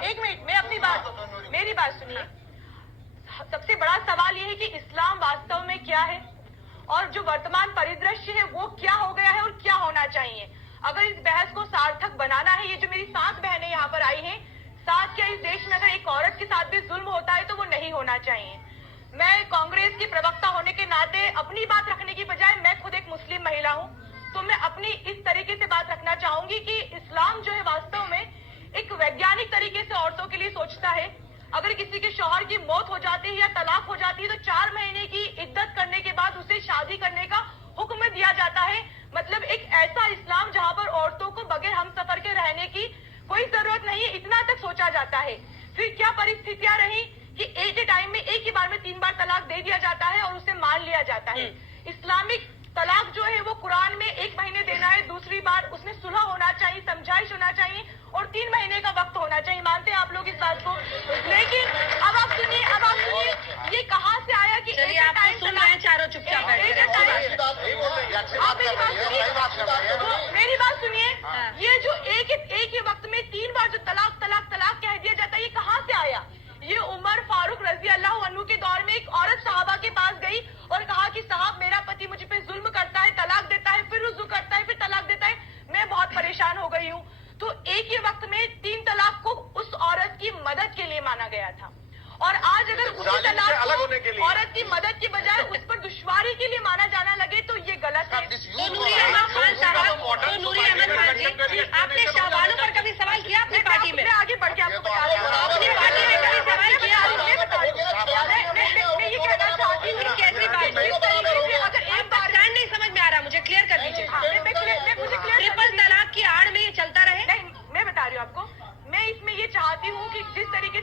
ایک منٹ میں اپنی بات میری بات سنیے. سب سے بڑا سوال یہ ہے کہ اسلام واستو میں کیا ہے اور جو ورتمان پریدرشیہ ہے وہ کیا ہو گیا ہے اور کیا ہونا چاہیے. اگر اس بحث کو سارتھک بنانا ہے, یہ جو میری 7 بہنیں یہاں پر آئی ہیں, ساتھ کیا اس دیش میں اگر ایک عورت کے ساتھ بھی ظلم ہوتا ہے تو وہ نہیں ہونا چاہیے. میں کانگریس کی پروکتا ہونے کے ناطے اپنی بات رکھنے کی بجائے میں خود ایک مسلم مہیلا ہوں, تو میں اپنی اس طریقے سے بات رکھنا چاہوں گی کہ اسلام جو ہے واستو میں ایک ویگیانک طریقے سے عورتوں کے لیے سوچتا ہے. اگر کسی کے شوہر کی موت ہو جاتی ہے یا طلاق ہو جاتی ہے تو 4 مہینے کی عدت کرنے کے بعد اسے شادی کرنے کا حکم دیا جاتا ہے. مطلب ایک ایسا اسلام جہاں پر عورتوں کو بغیر ہم سفر کے رہنے کی کوئی ضرورت نہیں ہے, اتنا تک سوچا جاتا ہے. پھر کیا پرستھتیاں رہی کہ ایک ہی ٹائم میں ایک ہی بار میں 3 بار طلاق دے دیا جاتا ہے اور اسے مان لیا جاتا ہے. اسلامک طلاق جو ہے وہ قرآن میں 1 مہینے دینا ہے, دوسری بار اس میں صلح ہونا چاہیے, سمجھائش ہونا چاہیے اور 3 مہینے کا وقت ہونا چاہیے. مانتے ہیں آپ لوگ اس بات کو؟ لیکن اب آپ سنیے یہ کہاں سے آیا کہ آپ سن رہے ہیں چاروں چپ چاپ میری بات سنیے, یہ جو ایک ہی وقت میں 3 بار جو طلاق طلاق طلاق کہہ دیا جاتا ہے یہ کہاں سے آیا؟ یہ عمر فاروق رضی اللہ عنہ کے دور میں ایک عورت صحابہ کے پاس گئی اور کہا کہ صاحب میرا پتی مجھ پہ ظلم کرتا ہے, طلاق دیتا ہے, پھر رجوع کرتا ہے, پھر طلاق دیتا ہے, میں بہت پریشان ہو گئی ہوں. تو ایک ہی وقت میں 3 طلاق کو اس عورت کی مدد کے لیے مانا گیا تھا, اور آج اگر اسی طلاق کو عورت کی مدد کی بجائے اس پر دشواری کے لیے مانا جانا لگے تو یہ غلط ہے. تو نوری احمد خان صاحب, آپ نے شاہبانو پر کبھی سوال کیا اپنی پارٹی میں؟ آگے بڑھ کے آپ کو بتا رہی ہوں. اپنی پارٹی میں کبھی سوال کیا؟ میں یہ کہنا چاہتی ہوں کیسی بات ہے؟ اگر ایک بار نہیں سمجھ میں آ رہا, مجھے کلیئر کر دیجیے. مجھے ٹرپل طلاق کی آڑ میں یہ چلتا رہے؟ نہیں, میں بتا رہی ہوں آپ کو, میں اس میں یہ چاہتی ہوں کہ جس طریقے